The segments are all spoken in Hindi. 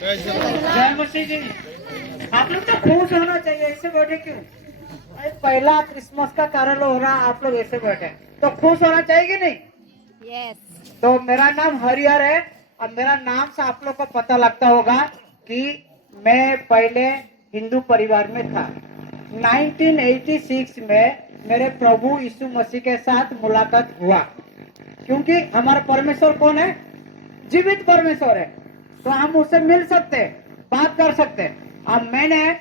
जय मसीह जी। आप लोग तो खुश होना चाहिए, ऐसे बैठे क्यों? अरे पहला क्रिसमस का कारण हो रहा, आप लोग ऐसे बैठे तो खुश होना चाहिए कि नहीं? यस। तो मेरा नाम हरिहर है और मेरा नाम से आप लोग को पता लगता होगा कि मैं पहले हिंदू परिवार में था। 1986 में मेरे प्रभु यीशु मसीह के साथ मुलाकात हुआ, क्योंकि हमारा परमेश्वर कौन है? जीवित परमेश्वर है, तो हम उससे मिल सकते हैं, बात कर सकते हैं। अब मैंने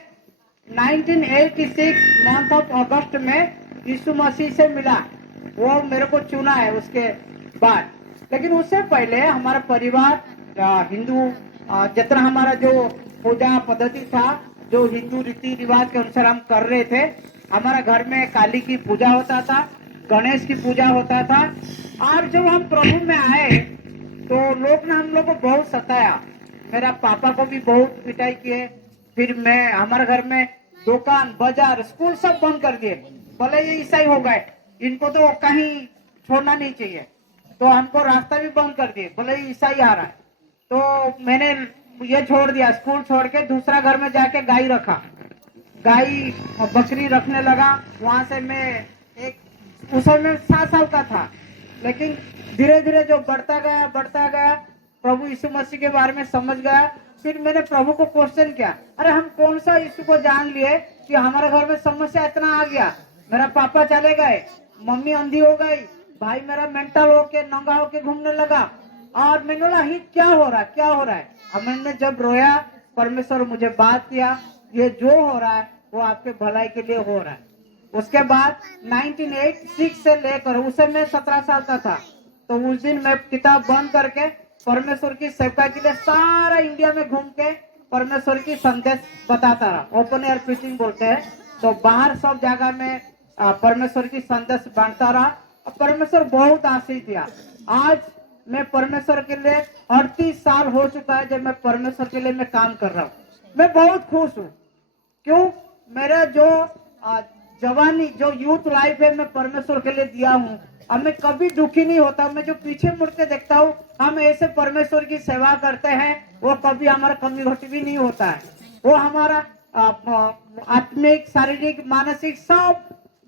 1986 मंथ ऑफ अगस्त में यीशु मसीह से मिला, वो मेरे को चुना है उसके बाद। लेकिन उससे पहले हमारा परिवार हिंदू जितना हमारा जो पूजा पद्धति था, जो हिंदू रीति रिवाज के अनुसार हम कर रहे थे। हमारा घर में काली की पूजा होता था, गणेश की पूजा होता था। और जब हम प्रभु में आए तो लोग ने हम लोग को बहुत सताया, मेरा पापा को भी बहुत पिटाई किए। फिर मैं हमारे घर में दुकान बाजार स्कूल सब बंद कर दिए, बोले ये ईसाई हो गए, इनको तो कहीं छोड़ना नहीं चाहिए। तो हमको रास्ता भी बंद कर दिए, बोले ये ईसाई आ रहा है। तो मैंने ये छोड़ दिया, स्कूल छोड़ के दूसरा घर में जाके गाय रखा, गाय बकरी रखने लगा। वहां से मैं एक उस समय 7 साल का था, लेकिन धीरे धीरे जो बढ़ता गया प्रभु यीशु मसीह के बारे में समझ गया। फिर मैंने प्रभु को क्वेश्चन किया, अरे हम कौन सा यीशु को जान लिए कि हमारे घर में समस्या इतना आ गया। मेरा पापा चले गए, मम्मी अंधी हो गई, भाई मेरा मेंटल होके नंगा होके घूमने लगा। और मैंने बोला ही क्या हो रहा है। अब मैंने जब रोया, परमेश्वर मुझे बात किया, ये जो हो रहा है वो आपके भलाई के लिए हो रहा है। उसके बाद 1986 से लेकर उसे मैं 17 साल का था, तो उस दिन मैं किताब बंद करके परमेश्वर की सेवका के लिए सारा इंडिया में घूम के परमेश्वर की संदेश बताता रहा। ओपन एयर प्रीचिंग बोलते हैं, तो बाहर सब जगह में परमेश्वर की संदेश बांटता रहा और परमेश्वर बहुत आशीष दिया। आज मैं परमेश्वर के लिए 38 साल हो चुका है जब मैं परमेश्वर के लिए मैं काम कर रहा हूँ। मैं बहुत खुश हूँ। क्यों? मेरा जो जवानी जो यूथ लाइफ है मैं परमेश्वर के लिए दिया हूँ। अब मैं कभी दुखी नहीं होता। मैं जो पीछे मुड़ के देखता हूँ, हम ऐसे परमेश्वर की सेवा करते हैं, वो कभी हमारा कमी घटी भी नहीं होता है। वो हमारा आत्मिक शारीरिक मानसिक सब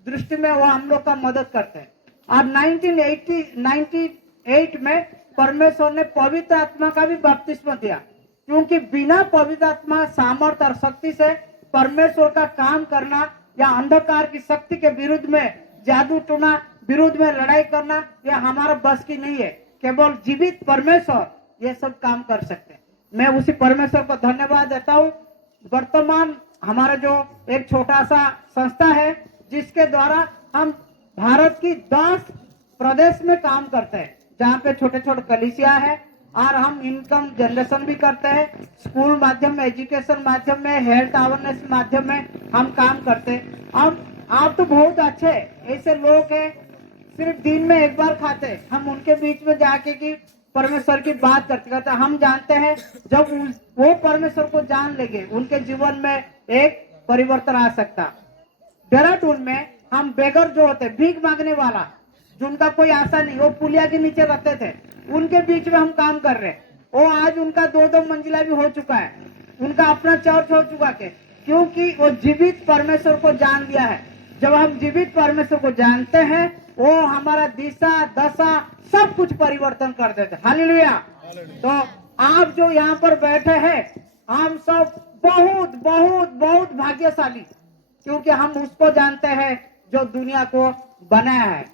दृष्टि में वो हम लोग का मदद करते हैं। और 1998 में परमेश्वर ने पवित्र आत्मा का भी बपतिस्मा दिया, क्योंकि बिना पवित्र आत्मा सामर्थ्य और शक्ति से परमेश्वर का काम करना या अंधकार की शक्ति के विरुद्ध में जादू टोना विरुद्ध में लड़ाई करना यह हमारा बस की नहीं है। केवल जीवित परमेश्वर ये सब काम कर सकते हैं। मैं उसी परमेश्वर को धन्यवाद देता हूँ। वर्तमान हमारा जो एक छोटा सा संस्था है, जिसके द्वारा हम भारत की 10 प्रदेश में काम करते हैं, जहाँ पे छोटे छोटे कलीसिया है और हम इनकम जनरेशन भी करते हैं। स्कूल माध्यम में, एजुकेशन माध्यम में, हेल्थ अवेयरनेस माध्यम में हम काम करते हैं। अब आप तो बहुत अच्छे ऐसे लोग हैं, सिर्फ दिन में एक बार खाते, हम उनके बीच में जाके कि परमेश्वर की बात करते हम जानते हैं जब वो परमेश्वर को जान लेंगे उनके जीवन में एक परिवर्तन आ सकता। देहरादून में हम बेगर जो होते, भीख मांगने वाला, जिनका कोई आशा नहीं, वो पुलिया के नीचे रहते थे, उनके बीच में हम काम कर रहे हैं। वो आज उनका 2-2 मंजिला भी हो चुका है, उनका अपना चर्च हो चुका है, क्योंकि वो जीवित परमेश्वर को जान लिया है। जब हम जीवित परमेश्वर को जानते हैं, वो हमारा दिशा दशा सब कुछ परिवर्तन कर देते। हालेलुया। तो आप जो यहाँ पर बैठे हैं, हम सब बहुत बहुत बहुत भाग्यशाली, क्योंकि हम उसको जानते हैं जो दुनिया को बनाया है।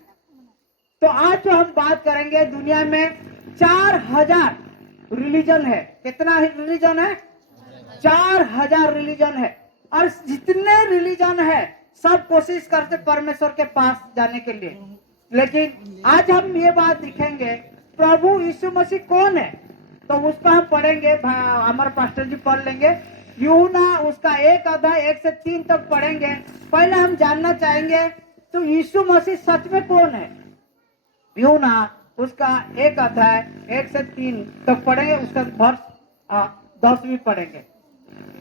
तो आज जो हम बात करेंगे, दुनिया में 4000 रिलीजन है। कितना रिलीजन है? 4000 रिलीजन है। और जितने रिलीजन है सब कोशिश करते परमेश्वर के पास जाने के लिए, लेकिन आज हम ये बात दिखेंगे प्रभु यीशु मसीह कौन है। तो उसको हम पढ़ेंगे, हमारे पास्टर जी पढ़ लेंगे। यूहन्ना उसका 1 अध्याय 1 से 3 तक पढ़ेंगे। पहले हम जानना चाहेंगे तो यीशु मसीह सच में कौन है। यूहन्ना उसका 1 अध्याय 1 से 3 तक पढ़ेंगे, उसका वर्ष 10 भी पढ़ेंगे।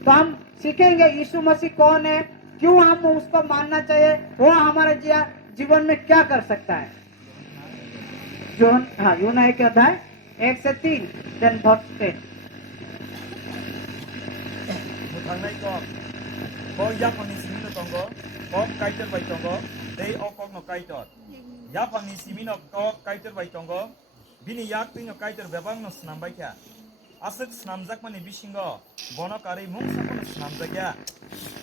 तो हम सीखेंगे यीशु मसीह कौन है, क्यों हम उसको मानना चाहिए, वो हमारे जीवन में क्या कर सकता है। यूहन्ना 1 अध्याय 1 से 3 देन वर्ष 10। langnaik kok. Bo yapang ni simino tonggo, kok kaiter bai tonggo, dei okok no kaitor. Yapang ni simino kok kaiter bai tonggo, bini yak tui no kaiter bebang no snam bai kya. Asik snamjak mani bisingo, bono kari mung sako no snamjak ya.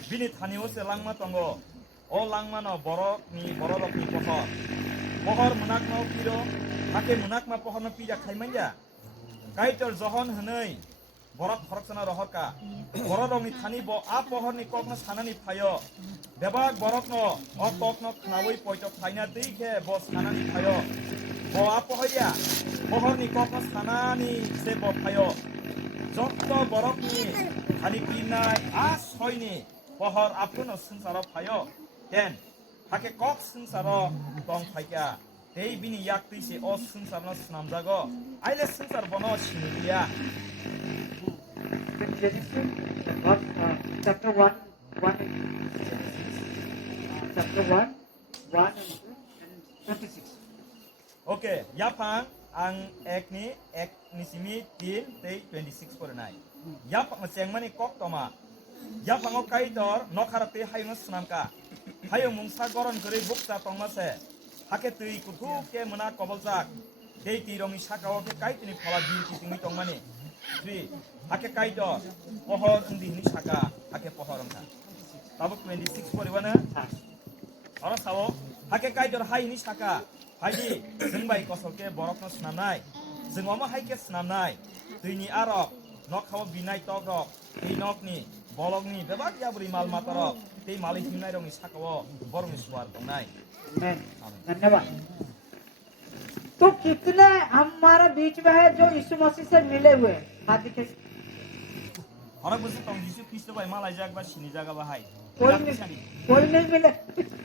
Bini thaniwo se langma tonggo, o langma no borok ni pohor. Pohor munak no piro, hake munak ma pohor no pija khaiman ya. Kaitor johon hanai, borok horok sana rohorka. Borok rong ni thani bo a pohor ni kok no sanani phayo. Debak borok no o tok no knawoi poito phaina deike bo sanani phayo. Bo a pohor ya, pohor ni kok no sanani se bo phayo. Jokto borok ni thani pinai a soi ni pohor apun no sengsaro phayo. Den hake kok sengsaro tong phaikya. Dei bini yak tui se o sengsar no snamjago. Aile sengsar bono siniya. Genesis, chapter 1, 1 chapter 1, 1 and 26. Okay, yapang ang ek ni simi tin tei 26 por nai. Yapang maseng mani kok toma. Yapang o kaidor no kharate hayung snam ka. Hayung mungsa goron gori buksa tongma se. Hake tui kuku ke muna kobolzak. Dei tirong isakao ke kaitini phala bil kitingi tongmani. 3. Hake kaidor pohor undi ni saka hake pohor ongka. Tabuk 26 por iwana. Ora sawo hake kaidor hai ni saka. Haji जोंबाय कसलके बरकनो स्नामनाय जोंमा हायके स्नामनाय दैनि आरक नक खाव बिनाय तगरक दै नकनि बलगनि बेबाग याबुरि माल मातरक दै मालि हिमनाय रंनि साकाव बरनि सुवार दंनाय धन्यवाद। तो कितने हमारे बीच में है जो यीशु मसीह से मिले हुए हाथ दिखे और बुझे तंग यीशु ख्रिस्ट बाय मालाय जाग बा सिनि जागा बा हाय कोई नहीं मिले यीशु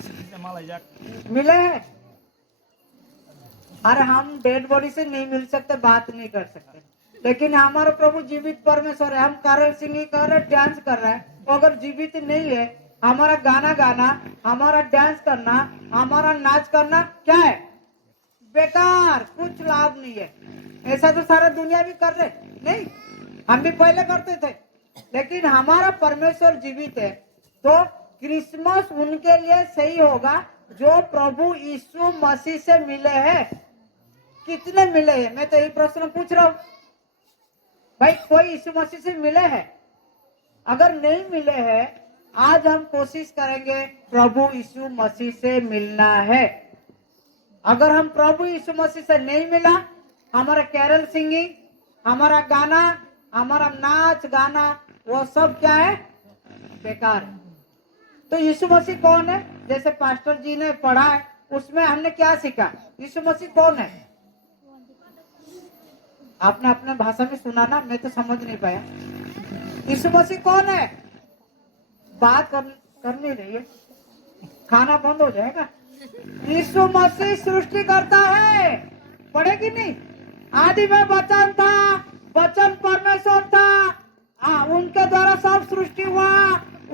ख्रिस्ट मालाय जाग मिले हैं। अरे हम डेड बॉडी से नहीं मिल सकते, बात नहीं कर सकते, लेकिन हमारा प्रभु जीवित परमेश्वर है। हम कैरल सिंगिंग कर रहे, डांस कर रहे हैं, अगर जीवित नहीं है हमारा गाना गाना, हमारा डांस करना, हमारा नाच करना क्या है? बेकार, कुछ लाभ नहीं है। ऐसा तो सारा दुनिया भी कर रहे नहीं, हम भी पहले करते थे, लेकिन हमारा परमेश्वर जीवित है। तो क्रिसमस उनके लिए सही होगा जो प्रभु यीशु मसीह से मिले हैं। कितने मिले हैं? मैं तो यही प्रश्न पूछ रहा हूं भाई, कोई यीशु मसीह से मिले हैं? अगर नहीं मिले हैं, आज हम कोशिश करेंगे प्रभु यीशु मसीह से मिलना है। अगर हम प्रभु यीशु मसीह से नहीं मिला, हमारा कैरल सिंगिंग, हमारा गाना, हमारा नाच गाना, वो सब क्या है? बेकार है। तो यीशु मसीह कौन है? जैसे पास्टर जी ने पढ़ा है, उसमें हमने क्या सीखा? यीशु मसीह कौन है? आपने अपने भाषा में सुना ना, मैं तो समझ नहीं पाया। यीशु मसीह कौन है? बात कर नहीं रही है, खाना बंद हो जाएगा। यीशु मसीह सृष्टि करता है, पढ़ेगी नहीं? आदि में वचन था, वचन परमेश्वर था, उनके द्वारा सब सृष्टि हुआ,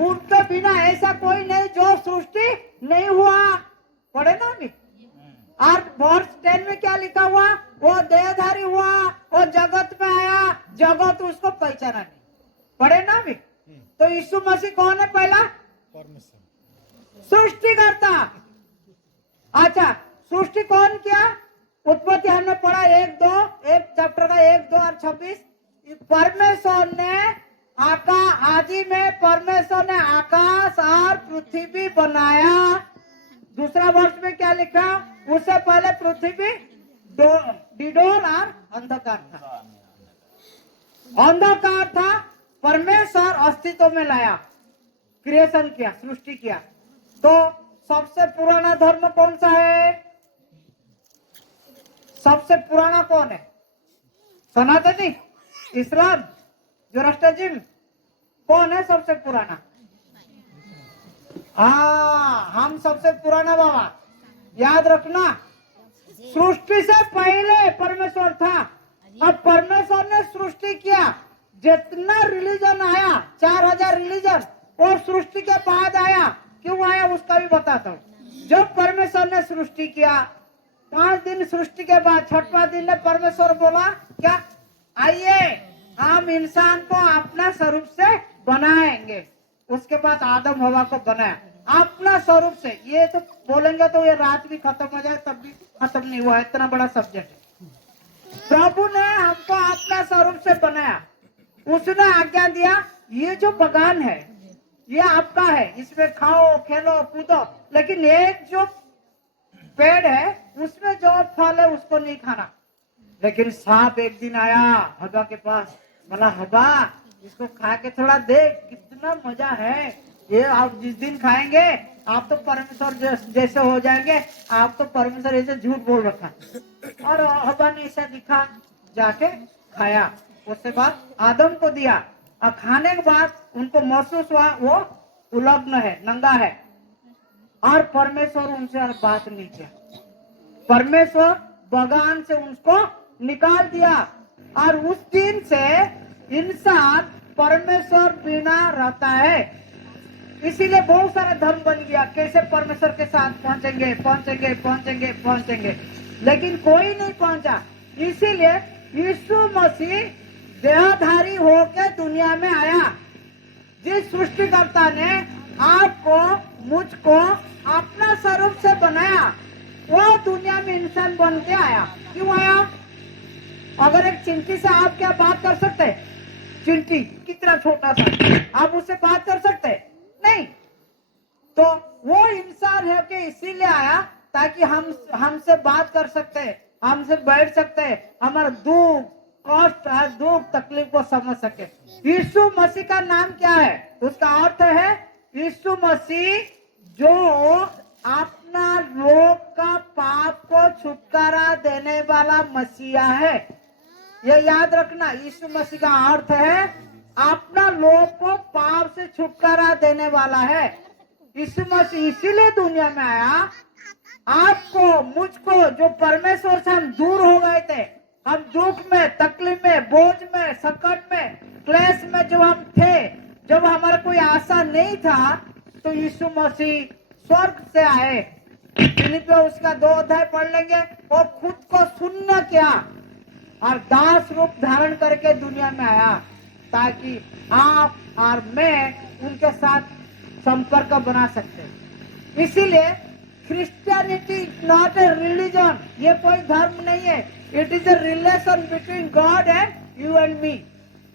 उनके बिना ऐसा कोई नहीं जो सृष्टि नहीं हुआ। पढ़े ना अभी? और वर्ष 10 में क्या लिखा हुआ? वो देहधारी हुआ, वो जगत में आया, जगत उसको पहचाना नहीं। पढ़े ना अभी? तो यीशु मसीह कौन है? पहला सृष्टि करता। अच्छा, सृष्टि कौन किया? उत्पत्ति हमने पढ़ा 1-2, एक चैप्टर का 1-2 और 26। परमेश्वर ने आदि में परमेश्वर ने आकाश और पृथ्वी बनाया। दूसरा वर्ष में क्या लिखा? उससे पहले पृथ्वी डिडोल और अंधकार था। अंधकार था, परमेश्वर अस्तित्व में लाया, क्रिएशन किया, सृष्टि किया। तो सबसे पुराना धर्म कौन सा है? सबसे पुराना कौन है? सनातनी, इस्लाम, जोरास्ट्रियनिज्म, कौन है सबसे पुराना? हम सबसे पुराना बाबा, याद रखना। सृष्टि से पहले परमेश्वर था। अब परमेश्वर ने सृष्टि किया, जितना रिलीजन आया, 4000 रिलीजन, और सृष्टि के बाद आया। क्यों आया उसका भी बताता हूँ। जब परमेश्वर ने सृष्टि किया, 5 दिन सृष्टि के बाद 6वां दिन में परमेश्वर बोला क्या? आइए हम इंसान को अपना स्वरूप से बनाएंगे। उसके बाद आदम हवा को बनाया अपना स्वरूप से। ये तो बोलेंगे तो ये रात भी खत्म हो जाए तब भी खत्म नहीं हुआ, इतना बड़ा सब्जेक्ट है। प्रभु ने हमको अपना स्वरूप से बनाया, उसने आज्ञा दिया ये जो बगान है ये आपका है, इसमें खाओ खेलो कूदो, लेकिन एक जो पेड़ है उसमें जो फल है उसको नहीं खाना। लेकिन सांप एक दिन आया हवा के पास, बोला हवा इसको खा के थोड़ा देख कितना मजा है, ये आप जिस दिन खाएंगे आप तो परमेश्वर जैसे हो जाएंगे, आप तो परमेश्वर ऐसे झूठ बोल रखा। और हवा ने ऐसा दिखा, जाके खाया, उसके बाद आदम को दिया और खाने के बाद उनको महसूस हुआ वो उलग्न है, नंगा है, और परमेश्वर उनसे और बात नहीं किया। परमेश्वर बगान से उसको निकाल दिया और उस दिन से इंसान परमेश्वर बिना रहता है। इसीलिए बहुत सारा धर्म बन गया, कैसे परमेश्वर के साथ पहुंचेंगे पहुंचेंगे पहुंचेंगे पहुंचेंगे, लेकिन कोई नहीं पहुंचा। इसीलिए यीशु मसीह देहधारी होकर दुनिया में आया। जिस सृष्टिकर्ता ने आपको मुझको अपना स्वरूप से बनाया वो दुनिया में इंसान बन के आया। क्यों आया? अगर एक चिंटी से आप क्या बात कर सकते? चिंटी कितना छोटा सा, आप उससे बात कर सकते? नहीं। तो वो इंसान है कि इसीलिए आया ताकि हमसे बात कर सकते, हमसे बैठ सकते, हमारा दुख कष्ट दुख तकलीफ को समझ सके। यीशु मसीह का नाम क्या है? उसका अर्थ है यीशु मसीह जो अपना लोग का पाप को छुटकारा देने वाला मसीहा है। ये याद रखना, यीशु मसीह का अर्थ है अपना लोग को पाप से छुटकारा देने वाला है। यीशु मसीह इसीलिए दुनिया में आया, आपको मुझको जो परमेश्वर से हम दूर हो गए थे, हम दुख में तकलीफ में बोझ में संकट में क्लेश में जब हम थे, जब हमारा कोई आशा नहीं था, तो यीशु मसीह स्वर्ग से आए। फिलिप्पी उसका 2 अध्याय पढ़ लेंगे, और खुद को शून्य किया और दास रूप धारण करके दुनिया में आया ताकि आप और मैं उनके साथ संपर्क बना सकते। इसीलिए क्रिश्चियनिटी नॉट ए रिलीजन, ये कोई धर्म नहीं है, it is a relation between God and you and me.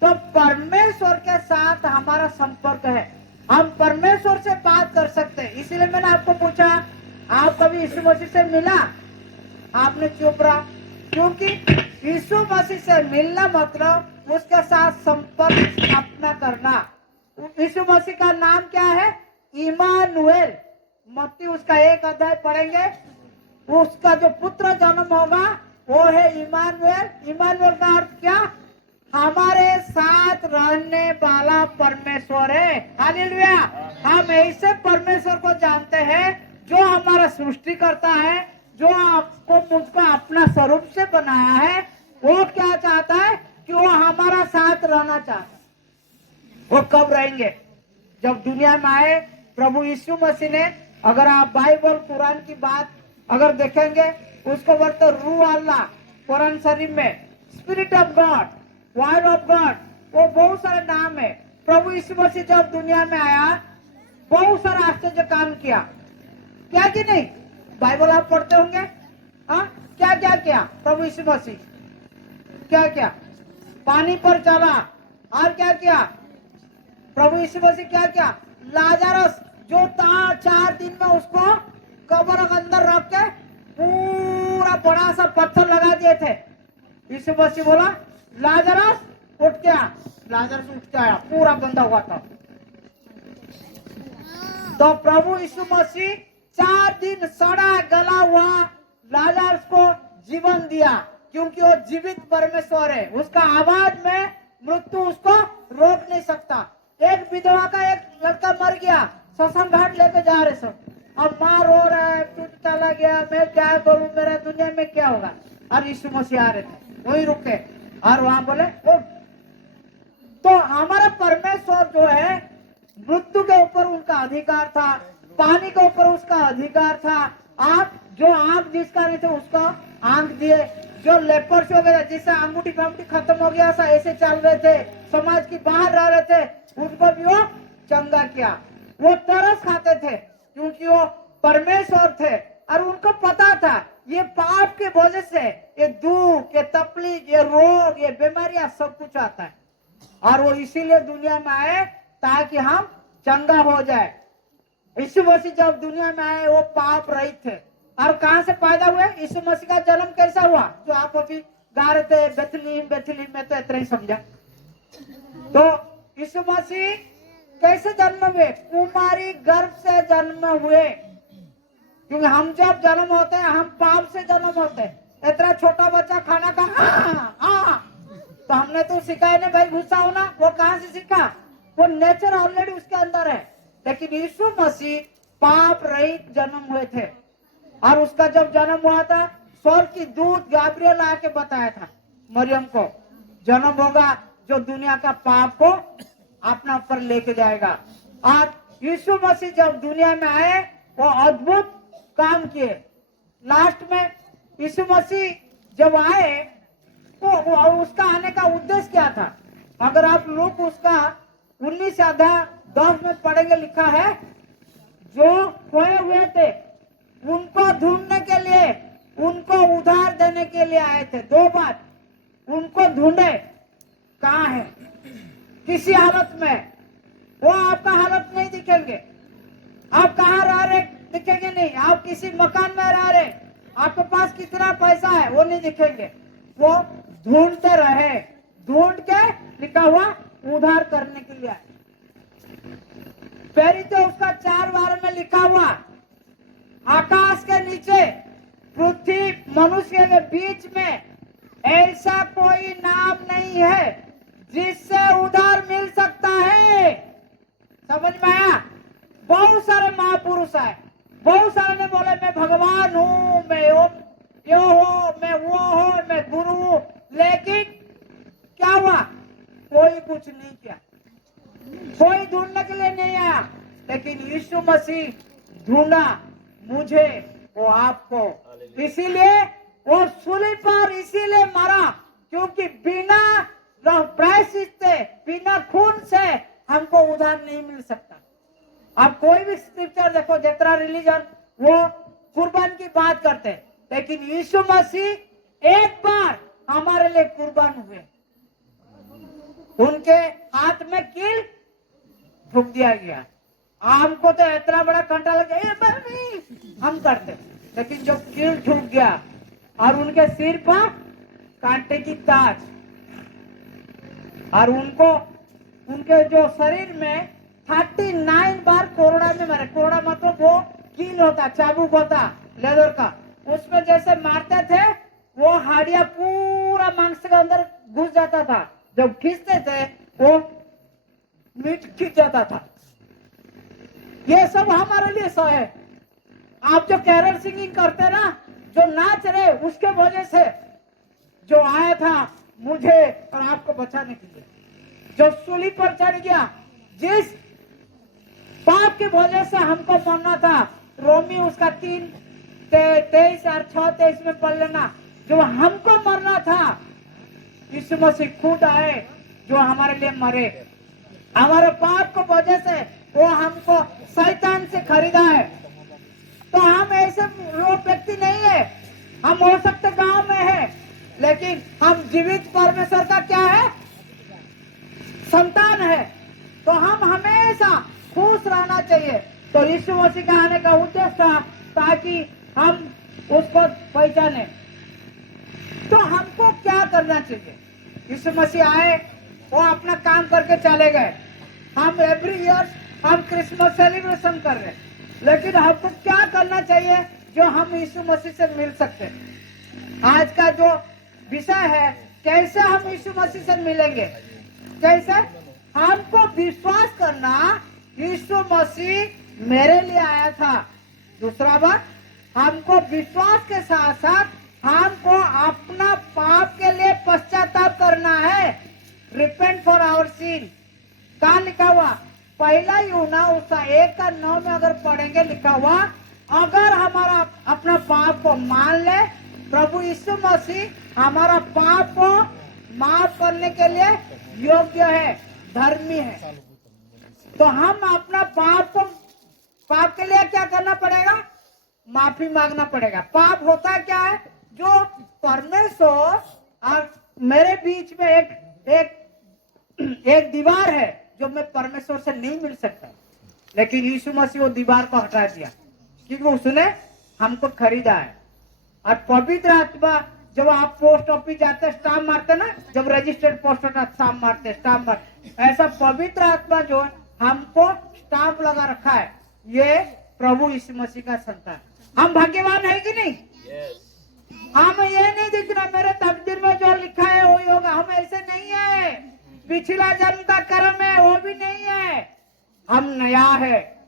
तो परमेश्वर के साथ हमारा संपर्क है, हम परमेश्वर से बात कर सकते हैं। इसीलिए मैंने आपको पूछा, आप कभी यीशु मसीह से मिला? आपने चुप रहा, क्योंकि यीशु मसीह से मिलना मतलब उसके साथ संपर्क स्थापना करना। यीशु मसीह का नाम क्या है? इमानुएल। मत्ती उसका 1 अध्याय पढ़ेंगे, उसका जो पुत्र जन्म होगा वो है इमानुएल। इमानुएल का अर्थ क्या? हमारे साथ रहने वाला परमेश्वर है। हालेलुया। हम ऐसे परमेश्वर को जानते हैं जो हमारा सृष्टि करता है, जो आपको मुझको अपना स्वरूप से बनाया है। वो क्या चाहता है कि वो हमारा साथ रहना चाहता है। वो कब रहेंगे? जब दुनिया में आए प्रभु यीशु मसीह ने। अगर आप बाइबल कुरान की बात अगर देखेंगे, उसको बोलते रूह अल्लाह, कुरान शरीफ में spirit of God, word of God, वो बहुत सारे नाम है। प्रभु यीशु मसीह जब दुनिया में आया बहुत सारा आश्चर्य काम किया, क्या कि नहीं? बाइबल आप पढ़ते होंगे, हाँ? क्या क्या किया प्रभु यीशु मसीह? क्या क्या? पानी पर चला। और क्या किया प्रभु यीशु मसीह? क्या क्या? लाजरस जो था 4 दिन में उसको कब्र के अंदर रख के पूरा बड़ा सा पत्थर लगा दिए थे। यीशु मसीह बोला लाजरस उठ के आ। लाजरस उठ के आया, पूरा बंधा हुआ था। तो प्रभु यीशु मसीह 4 दिन सड़ा गला हुआ लाजरस को जीवन दिया, क्योंकि वो जीवित परमेश्वर है। उसका आवाज में मृत्यु उसको रोक नहीं सकता। एक विधवा का एक लड़का मर गया, श्मशान घाट लेके जा रहे सब, अब माँ रो रहा है, तू चला गया, मैं क्या करूं, मेरा दुनिया में क्या होगा? और यीशु मसीह आ रहे थे, वही रुके और वहां बोले उठ। तो हमारा परमेश्वर जो है, मृत्यु के ऊपर उनका अधिकार था, पानी के ऊपर उसका अधिकार था। आप जो आंख जिसका नहीं थे उसको आंख दिए, जो लेपर्स हो गया, जिससे अंगूठी फांगूठी खत्म हो गया, ऐसे चल रहे थे, समाज की बाहर रह रहे थे, उनको भी वो चंगा किया। वो तरस खाते थे क्योंकि वो परमेश्वर थे और उनको पता था ये पाप के वजह से ये दुख, ये तकलीफ, ये रोग, ये बीमारियां सब कुछ आता है। और वो इसीलिए दुनिया में आए ताकि हम चंगा हो जाए। यीशु मसीह जब दुनिया में आए वो पाप रहित थे। और कहां से पैदा हुए? यीशु मसीह का जन्म कैसा हुआ? जो आप अभी गा रहे थे, बेथलेहम बेथलेहम में, तो इतना ही समझा। तो यीशु मसीह कैसे जन्म हुए? कुमारी गर्भ से जन्म हुए। क्योंकि हम जब जन्म होते हैं हम पाप से जन्म होते हैं। इतना छोटा बच्चा खाना का तो हमने तो सिखाया नहीं भाई गुस्सा होना, वो कहां से सीखा? वो नेचर ऑलरेडी उसके अंदर है। लेकिन यीशु मसीह पाप रहित जन्म हुए थे। और उसका जब जन्म हुआ था, स्वर्ग की दूत गैब्रियल आके बताया था मरियम को, जन्म होगा जो दुनिया का पाप को अपना ऊपर लेके जाएगा। और यीशु मसीह जब दुनिया में आए वो अद्भुत काम किए। लास्ट में यीशु मसीह जब आए तो उसका आने का उद्देश्य क्या था? अगर आप लोग उसका 19 अध्याय 10 में पढ़ेंगे, लिखा है जो खोए हुए थे उनको ढूंढने के लिए, उनको उधार देने के लिए आए थे। 2 बात, उनको ढूंढे कहाँ है, किसी हालत में। वो आपका हालत नहीं दिखेंगे, आप कहाँ रह रहे दिखेंगे नहीं, आप किसी मकान में रह रहे, आपके पास कितना पैसा है वो नहीं दिखेंगे। वो ढूंढते रहे, ढूंढ के लिखा हुआ उधार करने के लिए आए। पहली तो उसका 4 बार में लिखा हुआ, आकाश के नीचे पृथ्वी मनुष्य के बीच में ऐसा कोई नाम नहीं है जिससे उधार मिल सकता है। समझ में आया? बहुत सारे महापुरुष आए, बहुत सारे ने बोले मैं भगवान हूँ, मैं यो हो, मैं वो हो, मैं गुरु हूँ, लेकिन क्या हुआ? कोई कुछ नहीं किया, कोई ढूंढने के लिए नहीं आया। लेकिन यीशु मसीह ढूंढा मुझे, वो आपको, इसीलिए वो सूली पर इसीलिए मरा क्योंकि बिना प्रायश्चित से, बिना खून से हमको उधार नहीं मिल सकता। आप कोई भी स्क्रिप्चर देखो, जितना रिलीजन वो कुर्बान की बात करते हैं, लेकिन यीशु मसीह एक बार हमारे लिए कुर्बान हुए। उनके हाथ में कील ठोक दिया गया। हमको तो इतना बड़ा कंटा लग गया हम करते, लेकिन जब कील ठोक गया और उनके सिर पर कांटे की ताज, और उनको उनके जो शरीर में 39 बार कोरोना में मरे। कोरोना मतलब वो कील होता, चाबुक होता लेदर का, उसमें जैसे मारते थे वो हाड़िया पूरा मांस के अंदर घुस जाता था। जब खींचते थे वो मीट खींच जाता था। ये सब हमारे लिए सो है। आप जो कैरल सिंगिंग करते ना, जो नाच रहे, उसके वजह से जो आया था मुझे और आपको बचाने के लिए, जो सूली पर चढ़ गया, जिस पाप की वजह से हमको मरना था। रोमी उसका 3:23 और 6:23 में पढ़ लेना, जो हमको मरना था यीशु मसीह खुद आए जो हमारे लिए मरे। हमारे पाप को वजह से वो हमको शैतान से खरीदा है। तो हम ऐसे लोग व्यक्ति नहीं है, हम हो सकते गांव में है, लेकिन हम जीवित परमेश्वर का क्या है? संतान है। तो हम हमेशा खुश रहना चाहिए। तो यीशु मसीह का आने का उद्देश्य था ताकि हम उसको पहचाने। तो हमको क्या करना चाहिए? यीशु मसीह आए, वो अपना काम करके चले गए। हम एवरी ईयर हम क्रिसमस सेलिब्रेशन कर रहे हैं, लेकिन हमको क्या करना चाहिए जो हम यीशु मसीह से मिल सकते हैं? आज का जो विषय है, कैसे हम यीशु मसीह से मिलेंगे? कैसे? हमको विश्वास करना यीशु मसीह मेरे लिए आया था। दूसरा बात, हमको विश्वास के साथ साथ हमको अपना पाप के लिए पश्चाताप करना है। Repent for our sin. कहाँ लिखा हुआ? पहला यूहन्ना उसका 1:9 में अगर पढ़ेंगे, लिखा हुआ अगर हमारा अपना पाप को मान ले प्रभु यीशु मसीह हमारा पाप को माफ करने के लिए योग्य है, धर्मी है। तो हम अपना पाप के लिए क्या करना पड़ेगा? माफी मांगना पड़ेगा। पाप होता क्या है? जो परमेश्वर और मेरे बीच में एक दीवार है जो मैं परमेश्वर से नहीं मिल सकता, लेकिन यीशु मसीह वो दीवार को हटा दिया क्योंकि उसने हमको खरीदा है। और पवित्र आत्मा, जब आप पोस्ट ऑफिस जाते स्टाम्प मारते ना, जब रजिस्टर्ड पोस्ट स्टाम्प मारते, ऐसा पवित्र आत्मा जो है हमको स्टाम्प लगा रखा है, ये प्रभु यीशु मसीह का संतान। हम भाग्यवान है कि नहीं? हम ये नहीं दिख रहा मेरे तकदीर में जो लिखा है वही होगा, हम ऐसे नहीं है। पिछला जन्म का कर्म है वो भी नहीं है, हम नया है,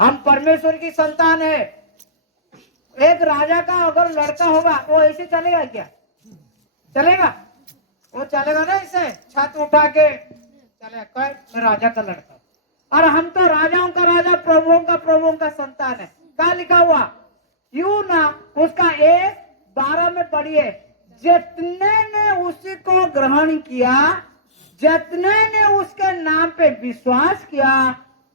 हम परमेश्वर की संतान है। एक राजा का अगर लड़का होगा वो ऐसे चलेगा क्या? चलेगा? वो चलेगा ना ऐसे छत उठा के चलेगा, मैं राजा का लड़का। और हम तो राजाओं का राजा, प्रभुओं का संतान है। क्या लिखा हुआ? यूं ना उसका 1:12 में पढ़िए, जितने ने उसी को ग्रहण किया, जितने ने उसके नाम पे विश्वास किया,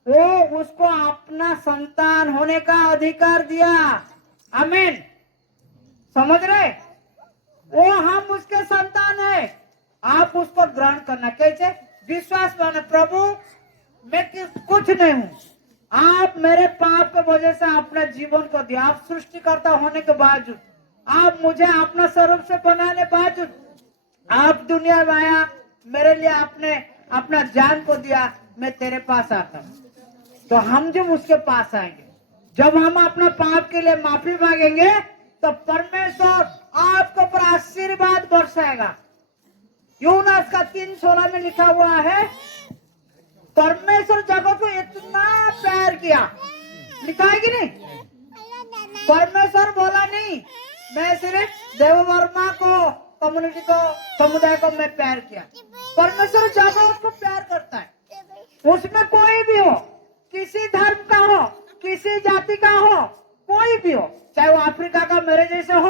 वो उसको अपना संतान होने का अधिकार दिया। आमीन। समझ रहे? वो हम उसके संतान है। आप उसको ग्रहण करना कैसे? विश्वास माने, प्रभु मैं कुछ नहीं हूँ, आप मेरे पाप के वजह से अपने जीवन को दिया। आप सृष्टिकर्ता होने के बावजूद, आप मुझे अपना स्वरूप से बनाने बावजूद, आप दुनिया में आया, मेरे लिए आपने अपना जान को दिया, मैं तेरे पास आता हूँ। तो हम जब उसके पास आएंगे, जब हम अपना पाप के लिए माफी मांगेंगे, तो परमेश्वर आपको पर आशीर्वाद बरसाएगा। यूहन्ना का 3:16 में लिखा हुआ है, परमेश्वर जगत को इतना प्यार किया। लिखा है कि नहीं? परमेश्वर बोला नहीं मैं सिर्फ देव वर्मा को, कम्युनिटी को, समुदाय को मैं प्यार किया। परमेश्वर जगत को प्यार करता है, उसमें कोई भी हो, किसी धर्म का हो, किसी जाति का हो, कोई भी हो, चाहे वो अफ्रीका का मेरे जैसे हो,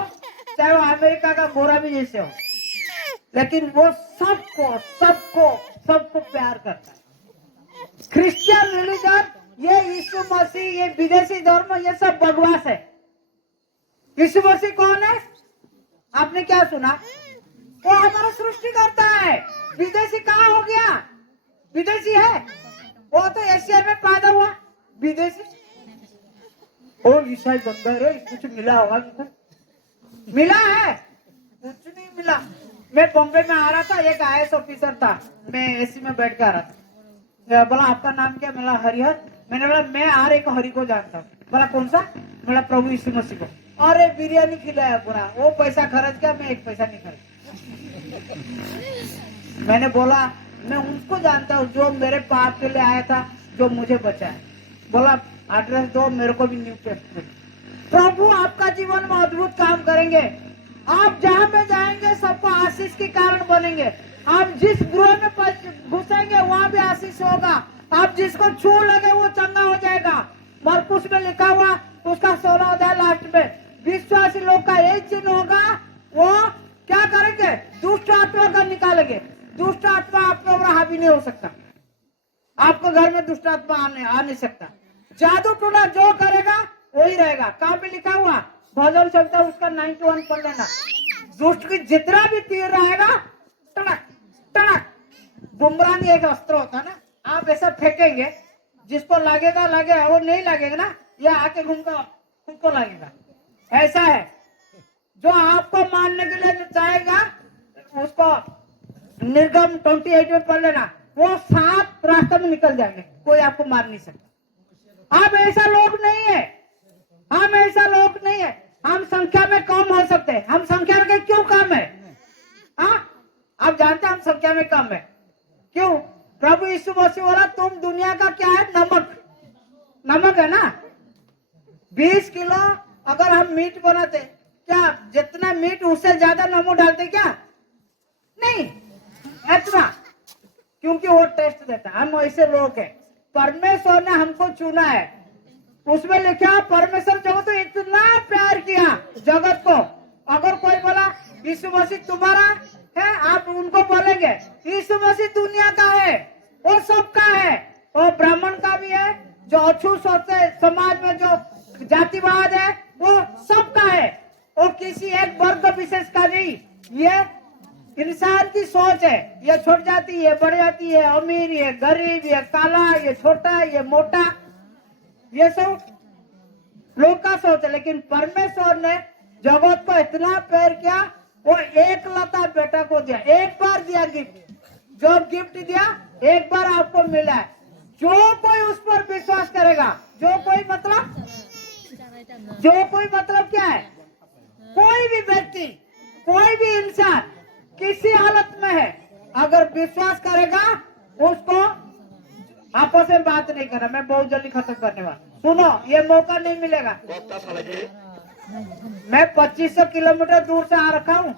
चाहे वो अमेरिका का गोरा भी जैसे हो, लेकिन वो सबको प्यार करता है। क्रिश्चियन रिलीजन, ये यीशु मसीह, ये विदेशी धर्म, ये सब बकवास है। यीशु मसीह कौन है? आपने क्या सुना? वो हमारा सृष्टिकर्ता है। विदेशी कहाँ हो गया? विदेशी है वो तो एशिया में पैदा हुआ विदेशी। ओ ईसाई बंदर है, कुछ मिला होगा तुमको? मिला है? कुछ नहीं मिला। मैं बॉम्बे में आ रहा था, एक IAS ऑफिसर था, मैं एसी में बैठ के आ रहा था। बोला आपका नाम क्या? मेरा हरिहर। मैंने बोला मैं और एक हरि को जानता हूँ। बोला कौन सा? मेरा प्रभु यीशु मसीह को। अरे बिरयानी खिलाया पूरा, वो पैसा खर्च किया, मैं एक पैसा नहीं खर्च। मैंने बोला मैं उनको जानता हूँ जो मेरे पाप के लिए आया था, जो मुझे बचाया। बोला एड्रेस दो, मेरे को भी न्यू टेस्टमेंट। प्रभु आपका जीवन में अद्भुत काम करेंगे। आप जहाँ पे जाएंगे सबको आशीष के कारण बनेंगे। आप जिस गृह में घुसेंगे वहाँ भी आशीष होगा। आप जिसको छू लगे वो चंगा हो जाएगा। मरकुस में लिखा हुआ उसका 16 अध्याय लास्ट में, विश्वासी लोग का एक चिन्ह होगा, वो क्या करेंगे? दुष्ट आत्मा का निकालेंगे। दुष्ट आत्मा आपके ऊपर हावी नहीं हो सकता, आपको घर में दुष्ट आत्मा आ नहीं सकता। जादू टोना जो करेगा वही रहेगा। कहाँ पे लिखा हुआ? भजन संहिता उसका 91 पढ़ लेना। दुष्ट की जितना भी तीर रहेगा, टड़क टड़क, बुमरांग एक अस्त्र होता है ना, आप ऐसा फेंकेंगे, जिसको लगेगा लगेगा, वो नहीं लगेगा ना, या आके घूमकर खुद को लगेगा। ऐसा है, जो आपको मारने के लिए चाहेगा उसको निर्गम 28 में पढ़ लेना, वो 7 रास्ते में निकल जाएंगे, कोई आपको मार नहीं सकता। आप ऐसा लोग नहीं है, हम ऐसा लोग नहीं है। हम संख्या में कम हो सकते हैं। हम संख्या में क्यों कम है? हाँ, आप जानते हैं हम संख्या में कम है क्यों? प्रभु यीशु मसीह बोला तुम दुनिया का क्या है? नमक है ना। 20 किलो अगर हम मीट बनाते, क्या जितना मीट उससे ज्यादा नमक डालते क्या? नहीं, इतना, क्योंकि वो टेस्ट देता है। हम ऐसे लोग हैं। परमेश्वर ने हमको चुना है, उसमें लिखा परमेश्वर जगत को इतना प्यार किया जगत को। अगर कोई बोला यीशु मसीह तुम्हारा है, आप उनको बोलेंगे यीशु मसीह दुनिया का है, वो सबका है, वो ब्राह्मण का भी है, जो अछूत सोचते समाज में जो जातिवाद है वो सबका है, वो किसी एक वर्ग विशेष का नहीं। ये इंसान की सोच है, ये छूट जाती है, बढ़ जाती है, अमीर, ये गरीब, ये काला, ये छोटा, ये मोटा, ये सब लोग का सोच है। लेकिन परमेश्वर ने जगत को इतना प्यार किया, वो एक लता बेटा को दिया, एक बार दिया गिफ्ट। जो गिफ्ट दिया एक बार आपको मिला है। जो कोई उस पर विश्वास करेगा, जो कोई मतलब क्या है, कोई भी व्यक्ति, कोई भी इंसान किसी हालत में है, अगर विश्वास करेगा, उसको आपस में बात नहीं करना। मैं बहुत जल्दी खत्म करने वाला, सुनो, ये मौका नहीं मिलेगा। मैं 2500 किलोमीटर दूर से आ रखा हूँ,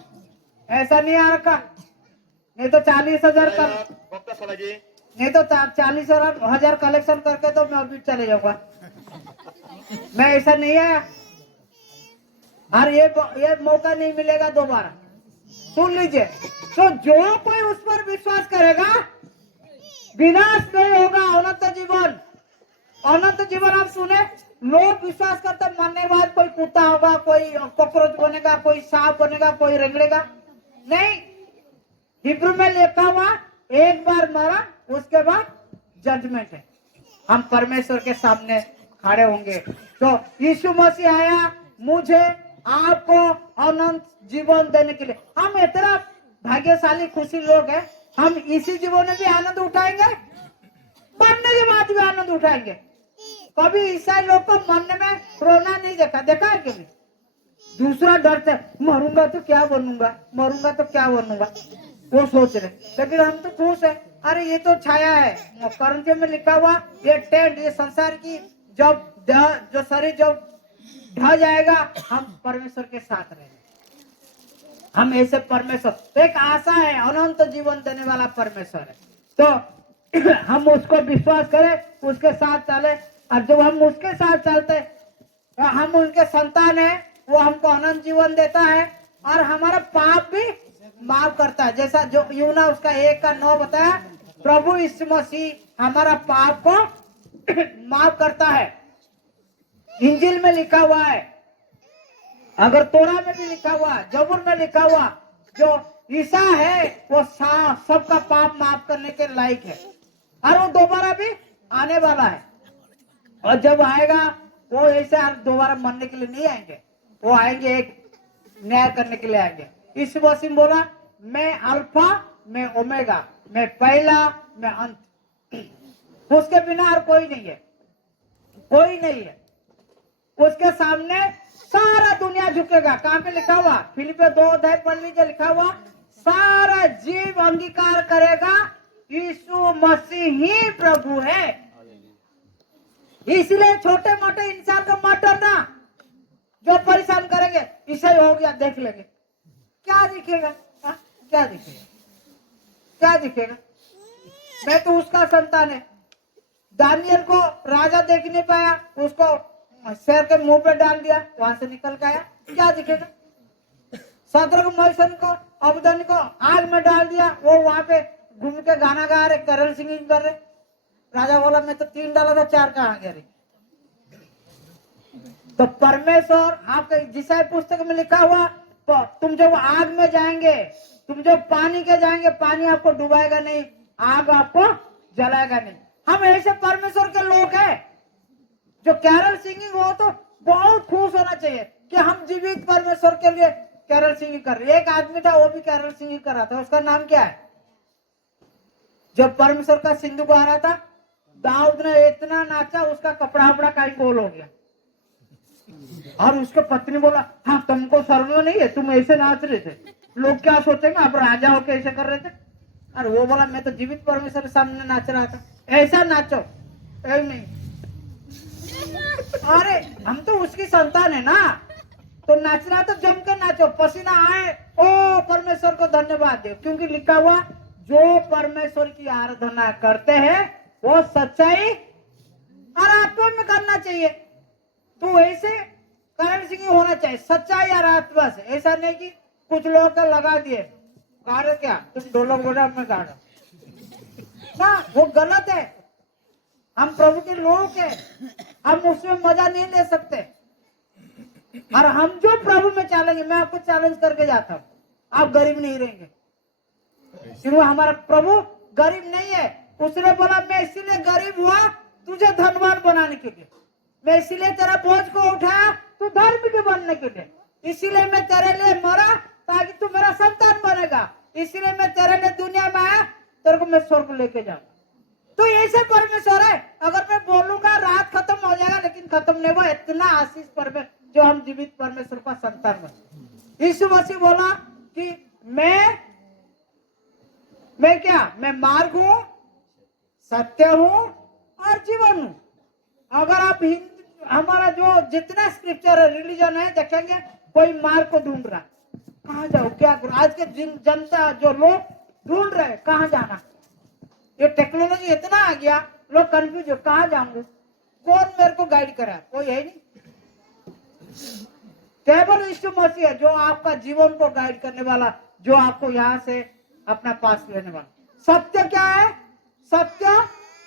ऐसा नहीं आ रखा, नहीं तो 40,000 नहीं तो 40,000 कलेक्शन करके तो मैं अभी चले जाऊंगा। मैं ऐसा नहीं आया, और ये मौका नहीं मिलेगा दोबारा। सुन लीजिए, तो जो कोई उस पर विश्वास करेगा विनाश नहीं होगा, अनंत जीवन। अनंत जीवन आप सुने, लोग विश्वास करते मरने के बाद कोई कुत्ता होगा, कोई कॉकरोच बनेगा, कोई सांप बनेगा, कोई रेंगड़ेगा, नहीं। हिब्रू में लिखा हुआ एक बार मरा, उसके बाद जजमेंट है, हम परमेश्वर के सामने खड़े होंगे। तो यीशु मसीह आया मुझे आपको अनंत जीवन देने के लिए। हम इतना भाग्यशाली खुशी लोग हैं, हम इसी जीवन में भी आनंद उठाएंगे, मरने के बाद भी आनंद उठाएंगे। कभी ईसाई लोग को मरने में रोना नहीं देखा है कभी? दूसरा डरते, मरूंगा तो क्या बनूंगा, मरूंगा तो क्या बनूंगा, वो सोच रहे। लेकिन हम तो खुश है, अरे ये तो छाया है। करंथियों में लिखा हुआ ये टेंट, ये संसार की जब जो शरीर जब ढह जाएगा, हम परमेश्वर के साथ रहेंगे। हम ऐसे परमेश्वर, एक आशा है, अनंत जीवन देने वाला परमेश्वर है। तो हम उसको विश्वास करें, उसके साथ चले, और जब हम उसके साथ चलते, हम उनके संतान है, वो हमको अनंत जीवन देता है और हमारा पाप भी माफ करता है। जैसा जो यूना उसका 1:9 बताया, प्रभु यीशु मसीह हमारा पाप को माफ करता है। इंजिल में लिखा हुआ है, अगर तोरा में भी लिखा हुआ, जबूर में लिखा हुआ, जो ईसा है वो सबका पाप माफ करने के लायक है, और वो दोबारा भी आने वाला है। और जब आएगा वो ऐसे दोबारा मरने के लिए नहीं आएंगे, वो आएंगे एक न्याय करने के लिए आएंगे। इस मसीह में बोला, मैं अल्फा, मैं ओमेगा, मैं पहला, मैं अंत। उसके बिना और कोई नहीं है, कोई नहीं है। उसके सामने सारा दुनिया झुकेगा। कहाँ पे लिखा हुआ? फिलिपियों 2 पढ़ लीजिए, लिखा हुआ सारा जीव अंगीकार करेगा यीशु मसीह ही प्रभु है। इसलिए छोटे मोटे इंसान को मत डरना, जो परेशान करेंगे। ईसाई हो गया, देख लेंगे, क्या दिखेगा? क्या दिखेगा? क्या दिखेगा? मैं तो उसका संतान है। दानियल को राजा देख नहीं पाया, उसको शेर के मुंह पे डाल दिया, वहां से निकल के आया, क्या दिखेगा? शद्रक मैसन को, अबदन को आग में डाल दिया, वो वहां पे घूम के गाना गा रहे, कैरल सिंगिंग कर रहे। राजा बोला, मैं तो 3 डाला था, 4 कहाँ गया रे? तो परमेश्वर आपके जिसाई पुस्तक में लिखा हुआ, तो तुम जब आग में जाएंगे, तुम जब पानी के जाएंगे, पानी आपको डुबाएगा नहीं, आग आपको जलाएगा नहीं। हम ऐसे परमेश्वर के लोग हैं। जो कैरल सिंगिंग हो तो बहुत खुश होना चाहिए कि हम जीवित परमेश्वर के लिए कैरल सिंगिंग कर रहे। एक आदमी था, वो भी कैरल सिंगिंग कर रहा था, उसका नाम क्या है? जब परमेश्वर का सिंधु आ रहा था, दाऊद ने इतना नाचा, उसका कपड़ा वपड़ा कहीं गोल हो गया। और उसके पत्नी बोला, हाँ तुमको शर्म नहीं है, तुम ऐसे नाच रहे थे, लोग क्या सोचेंगे, आप राजा होके ऐसे कर रहे थे। और वो बोला, मैं तो जीवित परमेश्वर के सामने नाच रहा था। ऐसा नाचो, नहीं। अरे हम तो उसकी संतान है ना, तो नाचना तो जम के नाचो, पसीना आए, ओ परमेश्वर को धन्यवाद दो, क्योंकि लिखा हुआ, जो परमेश्वर की आराधना करते हैं वो सच्चाई और आत्मा में करना चाहिए। तो ऐसे करेंसी की होना चाहिए, सच्चाई और आत्मा से। ऐसा नहीं कि कुछ लोग का लगा दिए, गा रहे क्या तुम ढोलक बजा मैं गा रहा ना, वो गलत है। हम प्रभु के लोग हैं, हम उसमें मजा नहीं ले सकते। और हम जो प्रभु में चलेंगे, मैं आपको चैलेंज करके जाता हूँ, आप गरीब नहीं रहेंगे, क्योंकि हमारा प्रभु गरीब नहीं है। उसने बोला मैं इसीलिए गरीब हुआ तुझे धनवान बनाने के लिए, मैं इसीलिए तेरा बोझ को उठाया तू धार्मिक बनने के लिए, इसीलिए मैं तेरे लिए मरा ताकि तू मेरा संतान बनेगा, इसीलिए मैं तेरे लिए दुनिया में आया, तेरे को मैं स्वर्ग लेके जाऊंगा। तो ऐसे परमेश्वर है। अगर मैं बोलूंगा रात खत्म हो जाएगा, लेकिन खत्म नहीं हुआ। इतना आशीष परमेश्वर जो हम जीवित परमेश्वर का संतान बने। यीशु मसीह बोला कि मैं क्या, मैं मार्ग हूं, सत्य हूं और जीवन हूं। अगर आप हमारा जो जितना स्क्रिप्चर है, रिलीजन है, देखेंगे कोई मार्ग को ढूंढ रहा, कहाँ जाओ क्या करो। आज के जनता जो लोग ढूंढ रहे कहाँ जाना, ये टेक्नोलॉजी इतना आ गया, लोग कंफ्यूज हो कहाँ जाऊंगा, कौन मेरे को गाइड करा, कोई है नहीं। केवल यीशु मसीह है जो आपका जीवन को गाइड करने वाला, जो आपको यहाँ से अपना पास लेने वाला। सत्य क्या है? सत्य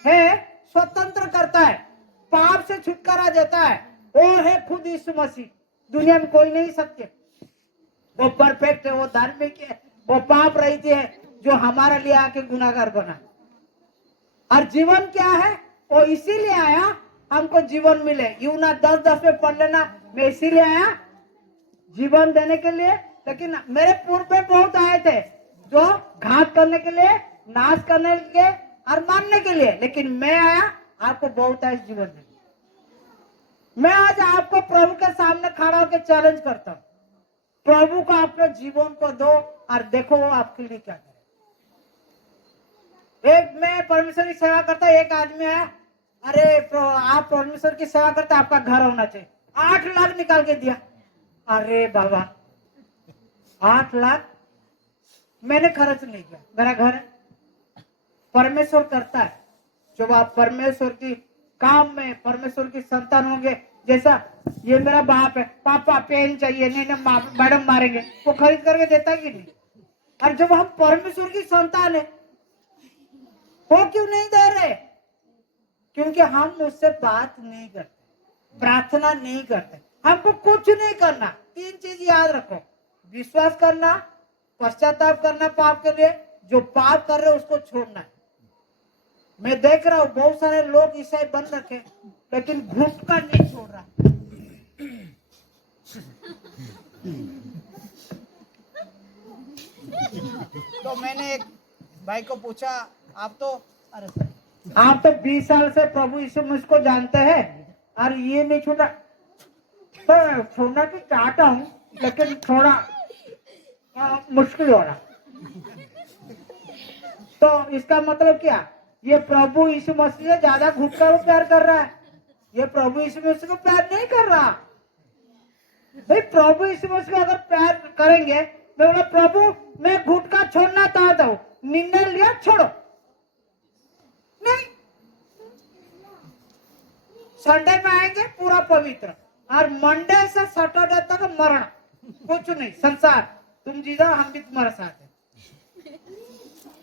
है स्वतंत्र करता है, पाप से छुटकारा देता है, वो है खुद यीशु मसीह। दुनिया में कोई नहीं सत्य, वो परफेक्ट है, वो धार्मिक है, वो पाप रहित है, जो हमारे लिए आके गुनाहगार बना। और जीवन क्या है? वो इसीलिए आया हमको जीवन मिले। यूना 10:10 में पढ़ लेना, मैं इसीलिए आया जीवन देने के लिए। लेकिन मेरे पूर्व में बहुत आए थे जो घात करने के लिए, नाश करने के लिए और मारने के लिए, लेकिन मैं आया आपको बहुत है जीवन देने। मैं आज आपको प्रभु के सामने खड़ा होकर चैलेंज करता हूँ, प्रभु को अपने जीवन को दो और देखो वो आपके लिए क्या करे। एक मैं परमेश्वर की सेवा करता, एक आदमी है, अरे आप परमेश्वर की सेवा करते, आपका घर होना चाहिए, 8 लाख निकाल के दिया। अरे बाबा 8 लाख मैंने खर्च नहीं किया, मेरा घर है। परमेश्वर करता है। जब आप परमेश्वर की काम में परमेश्वर की संतान होंगे, जैसा ये मेरा बाप है, पापा पेन चाहिए, नहीं ना मैडम मारेंगे, वो खरीद करके देता है कि नहीं। और जब हम परमेश्वर की संतान है, वो क्यों नहीं दे रहे? क्योंकि हम उससे बात नहीं करते, प्रार्थना नहीं करते, हमको कुछ नहीं करना। 3 चीज याद रखो, विश्वास करना, पश्चाताप करना पाप के लिए, जो पाप कर रहे उसको छोड़ना है। मैं देख रहा हूँ बहुत सारे लोग ईसाई बन रखे, लेकिन गुटखा नहीं छोड़ रहा। तो मैंने एक भाई को पूछा, आप तो 20 साल से प्रभु यीशु मसीह को जानते हैं और ये नहीं छोड़ा। तो छोड़ना तो चाहता हूँ, लेकिन थोड़ा मुश्किल हो रहा। तो इसका मतलब क्या? ये प्रभु यीशु मसीह से ज्यादा गुटखा को प्यार कर रहा है, ये प्रभु यीशु मसीह को प्यार नहीं कर रहा। भाई प्रभु यीशु मसीह को अगर प्यार करेंगे, मैं बोला प्रभु मैं गुटखा छोड़ना चाहता हूँ, निर्णय लिया छोड़ो, नहीं। संडे में आएंगे पूरा पवित्र, और मंडे से सैटरडे तक मरण, कुछ नहीं संसार, तुम जीजा हम भी तुम्हारे साथ है।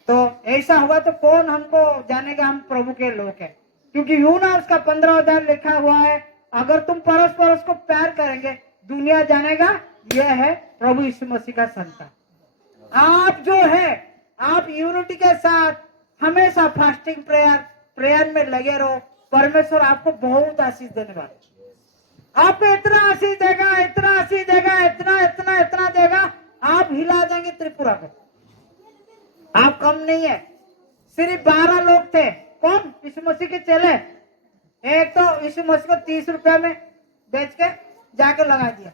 तो ऐसा हुआ तो कौन हमको जानेगा हम प्रभु के लोग हैं? क्योंकि यूना उसका 15 अध्याय लिखा हुआ है, अगर तुम परस्पर उसको प्यार करेंगे, दुनिया जानेगा यह है प्रभु यीशु मसीह का संतान। आप जो है, आप यूनिटी के साथ हमेशा फास्टिंग प्रेयर में लगे रहो, परमेश्वर आपको बहुत आशीष देने वाला। आपको इतना आशीष देगा, इतना आशीष देगा, इतना इतना इतना देगा, आप हिला देंगे त्रिपुरा को। आप कम नहीं है। सिर्फ 12 लोग थे, कौन? यीशु मसीह के चेले। एक तो यीशु मसीह को 30 रुपया में बेच के जाके लगा दिया,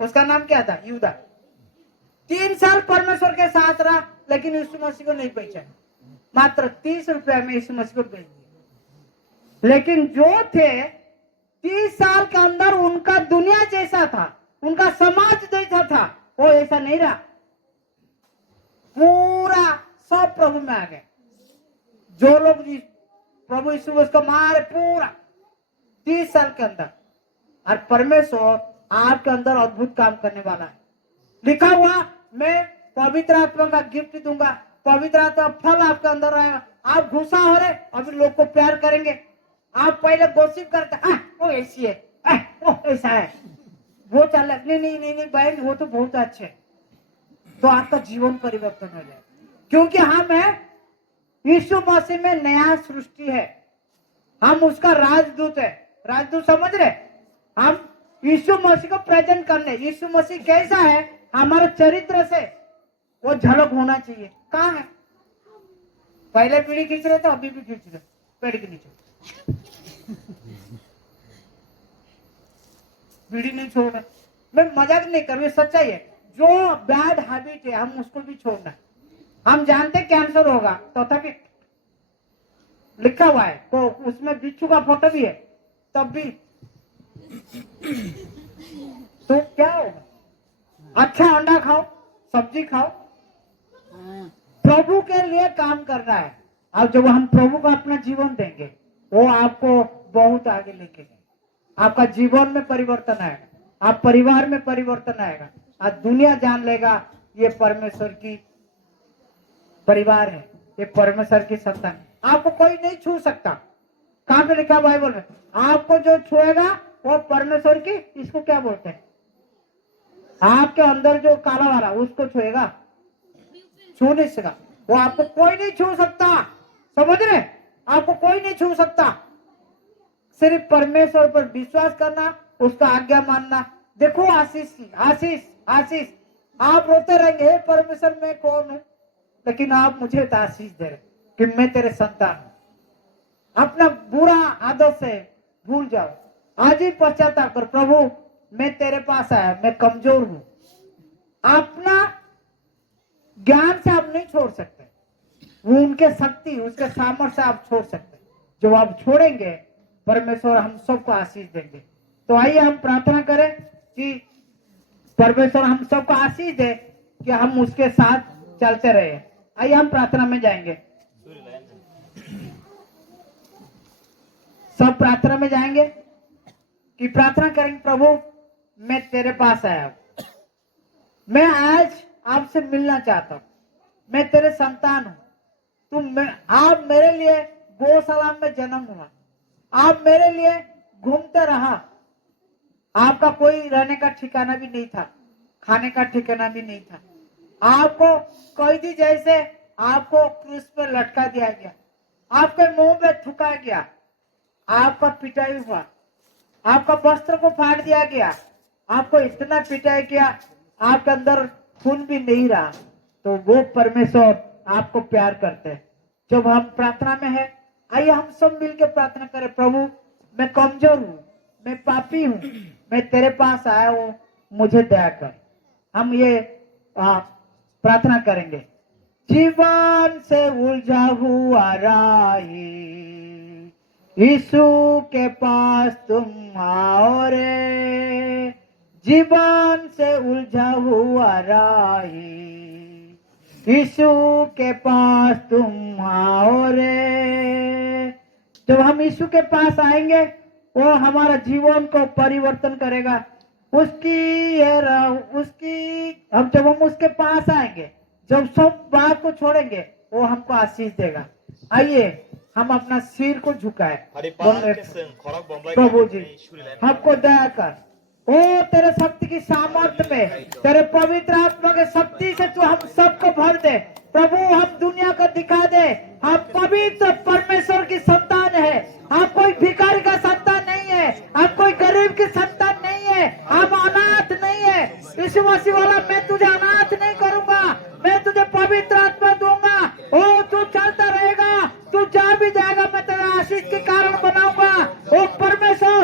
उसका नाम क्या था? यूदा। 3 साल परमेश्वर के साथ रहा, लेकिन यीशु मसीह को नहीं पहचाना, मात्र 30 रुपया में यीशु मसीह को बेच दिया। लेकिन जो थे 30 साल के अंदर उनका दुनिया जैसा था, उनका समाज जैसा था, वो ऐसा नहीं रहा। पूरा सब प्रभु में आ गए। जो लोग प्रभु यीशु उसको मारे पूरा 30 साल के अंदर, और परमेश्वर आपके अंदर अद्भुत काम करने वाला है। लिखा हुआ, मैं पवित्र आत्मा का गिफ्ट दूंगा, पवित्र आत्मा फल आपके अंदर रहेगा। आप गुस्सा हो रहे, अभी लोग को प्यार करेंगे। आप पहले गॉसिप करते, वो ऐसी है, वो ऐसा है, वो चल, नहीं नहीं नहीं नहीं बहन, वो तो बहुत अच्छे, तो आपका जीवन परिवर्तन हो जाए। क्योंकि हम है यीशु मसीह में नया सृष्टि है, हम उसका राजदूत है। राजदूत समझ रहे, हम यीशु मसीह को प्रेजेंट करने। यीशु मसीह कैसा है, हमारे चरित्र से वो झलक होना चाहिए। कहाँ है? पहले पीढ़ी खींच रहे थे, अभी भी खींच रहे पेड़ के नीचे। पीढ़ी नहीं छोड़ रहे, मैं मजाक नहीं कर रही, सच्चाई है। जो बैड हैबिट है, हम उसको भी छोड़ना है। हम जानते कैंसर होगा, तथापि लिखा हुआ है, तो उसमें बिच्छू का फोटो भी है, तब भी तो क्या होगा? अच्छा अंडा खाओ, सब्जी खाओ, प्रभु के लिए काम करना है। और जब हम प्रभु को अपना जीवन देंगे, वो आपको बहुत आगे लेके जाएगा। आपका जीवन में परिवर्तन आएगा, आप परिवार में परिवर्तन आएगा, आज दुनिया जान लेगा ये परमेश्वर की परिवार है, ये परमेश्वर की संतान। आपको कोई नहीं छू सकता। कहां पे लिखा बाइबल में? आपको जो छुएगा वो परमेश्वर की, इसको क्या बोलते हैं, आपके अंदर जो काला वाला, उसको छुएगा, छू नहीं सका। वो आपको कोई नहीं छू सकता, समझ रहे? आपको कोई नहीं छू सकता। सिर्फ परमेश्वर पर विश्वास करना, उसका आज्ञा मानना। देखो आशीष की, आशीष आशीष, आप रोते रहेंगे, हे परमेश्वर मैं कौन हूं, लेकिन आप मुझे तो आशीष दे रहे कि मैं तेरे संतान हूं। अपना बुरा आदत से भूल जाओ, आज ही पश्चाताप कर, प्रभु मैं तेरे पास आया, मैं कमजोर हूं। अपना ज्ञान से आप नहीं छोड़ सकते, वो उनके शक्ति, उसके सामर्थ्य से आप छोड़ सकते। जो आप छोड़ेंगे, परमेश्वर हम सबको आशीष देंगे। तो आइए हम प्रार्थना करें कि परमेश्वर हम सबको आशीष दे कि हम उसके साथ चलते रहे। आइए हम प्रार्थना में जाएंगे, सब प्रार्थना में जाएंगे कि प्रार्थना करेंगे, प्रभु मैं तेरे पास आया हूं, मैं आज आपसे मिलना चाहता हूं, मैं तेरे संतान हूं। आप मेरे लिए गौशाला में जन्म हुआ, आप मेरे लिए घूमते रहा, आपका कोई रहने का ठिकाना भी नहीं था, खाने का ठिकाना भी नहीं था। आपको कैदी जैसे आपको क्रूस पर लटका दिया गया, आपके मुंह में थूका गया, आपका पिटाई हुआ, आपका वस्त्र को फाड़ दिया गया, आपको इतना पिटाई किया, आपके अंदर खून भी नहीं रहा। तो वो परमेश्वर आपको प्यार करते हैं। जब हम प्रार्थना में है, आइए हम सब मिलकर प्रार्थना करें, प्रभु मैं कमजोर हूं, मैं पापी हूं, मैं तेरे पास आया हूं, मुझे दया कर। हम ये प्रार्थना करेंगे। जीवन से उलझा हुआ राही, यीशु के पास तुम आओ रे। जीवन से उलझा हुआ राही, यीशु के पास तुम आओ रे। जब हम यीशु के पास आएंगे, वो हमारा जीवन को परिवर्तन करेगा। जब हम उसके पास आएंगे, जब सब बात को छोड़ेंगे, वो हमको आशीष देगा। आइए हम अपना सिर को झुकाए, प्रभु जी हमको दया कर, ओ तेरे शक्ति की सामर्थ्य में, तेरे पवित्र आत्मा के शक्ति से तू हम सबको भर दे। प्रभु हम दुनिया को दिखा दे, हम पवित्र परमेश्वर की संतान है, हम कोई भिखारी का संतान नहीं है, हम कोई गरीब की संतान नहीं है, हम अनाथ नहीं है। यीशु मसीह वाला, मैं तुझे अनाथ नहीं करूंगा, मैं तुझे पवित्र आत्मा दूंगा। ओ तू चलता रहेगा, तू जा भी जाएगा, मैं तेरे आशीष के कारण बनाऊंगा। ओ परमेश्वर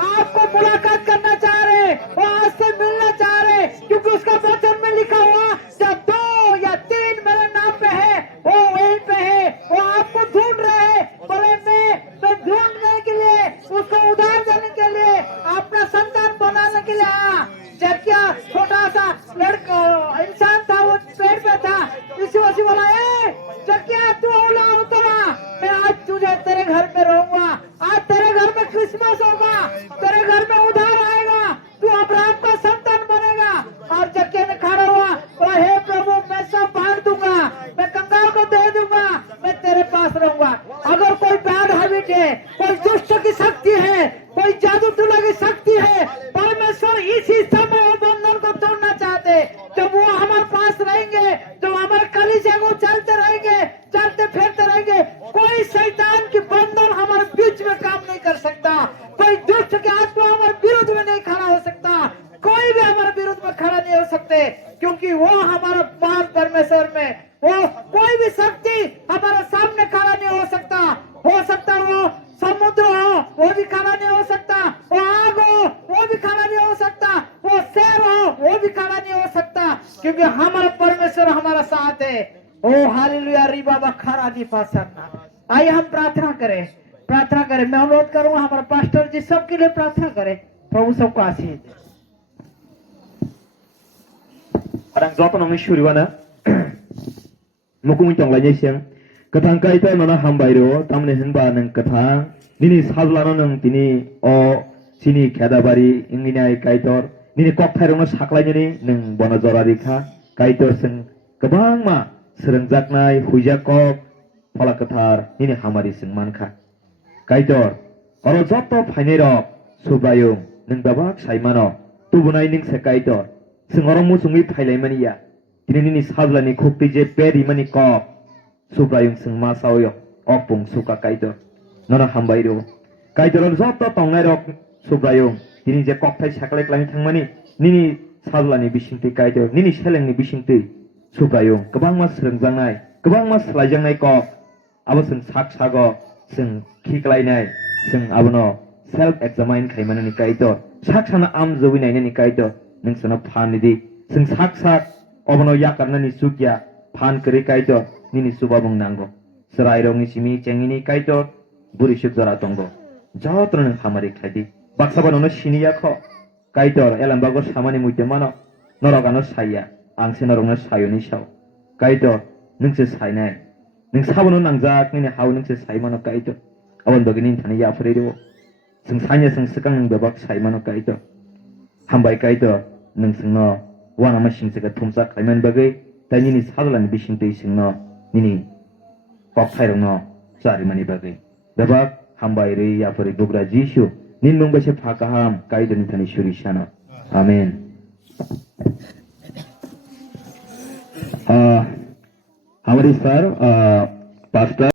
आपको मुलाकात करना चाह रहे, वो आज से मिलना चाह रहे, क्योंकि उसका वचन में लिखा हुआ, जब 2 या 3 मेरे नाम पे है, वो वहीं पे है। वो आपको ढूंढ रहे हैं, मैं ढूंढने के लिए, उसको उधार देने के लिए, अपना संतान बनाने के लिए आया। जब क्या छोटा सा लड़का इंसान था, वो पेड़ पे था, इसी वसी बोला, जब तू उतरा, मैं आज तुझे तेरे घर में रहूंगा, आज तेरे घर में क्रिसमस होगा, करते। ओ हालेलुया रिबा बखारा दी पासरना। आइए हम प्रार्थना करें। मैं अनुरोध करूंगा हमारा पास्टर जी सबके लिए प्रार्थना करें। प्रभु सबको आशीष दे। Parang zoto nang shuriwana mukumung tong lanya siang katang kai tai mana hambairo tamne hinba nang katang nini sajlano nang tini o sini khedabari inginai kaitor nini kokthairono saklainani nang bono jorarikha kaitor sing gobang ma srengjaknai huijakok phala kathar nini hamari sing mankha kaitor oro joto phainirok subrayung nang babak saimano tubunai ning se kaitor sing oro musungui phailai ya tini nini sajlani khukti je peri mani kok subrayung sing masaoyo opung suka kaitor nona hambairo kaitor joto tongnai rok subrayung tini je kokthai saklai klai thangmani nini sajlani bisingti kaitor nini selengni bisingti subrayung gobangma srengjangnai gobangma slaijangnai kok abo sing sak sago sing khiklainai sing abono self examine khaimanani kaitor sak sana am jobinainani kaitor nung sana phanidi sing sak obono yakarnani sukya phan kri kaitor nini subabung nango serai rongni simi chengini kaitor buri sukjara tongo joto nung hamari khaidi baksabano siniya kho kaitor elambago samani muite mano norogano saya angse norogno sayoni saw kaitor nungse sainai nung sabono nangjak nini haw nungse saimano kaitor abon bagini thani yafredo sing sanya sing sekang nung babak saimano kaitor hambai kaitor nung singno wana ma singsega thumsa khaiman bagai tai nini sadlan bisingtei singno nini kokthairono charimani bagai babak hambai re yafre bugra jisu nin mung base phakaham kaidoni thani surishano amen हमारे सर पास्टर